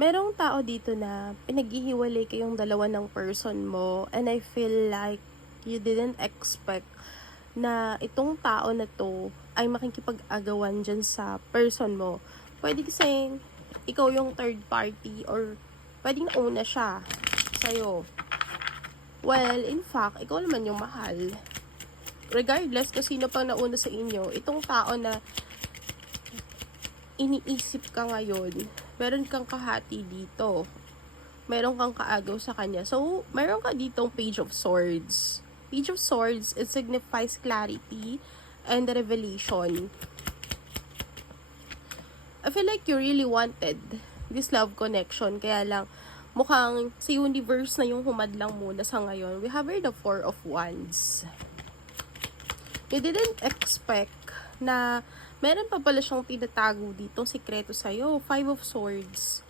Merong tao dito na pinaghihiwalay kayong dalawa ng person mo, and I feel like you didn't expect na itong tao na 'to ay makikipag-agawan diyan sa person mo. Puwede kasing ikaw yung third party or puwedeng nauna siya sa'yo. Well, in fact, ikaw naman yung mahal. Regardless kung sino pang nauna sa inyo, itong tao na iniisip ka ngayon, meron kang kahati dito. Meron kang kaagaw sa kanya. So, meron ka ditong Page of Swords. Page of Swords, it signifies clarity and revelation. I feel like you really wanted this love connection. Kaya lang, mukhang sa universe na yung humadlang muna sa ngayon. We have here the Four of Wands. You didn't expect na meron pa pala siyang tinatago ditong sikreto sa'yo. Five of Swords.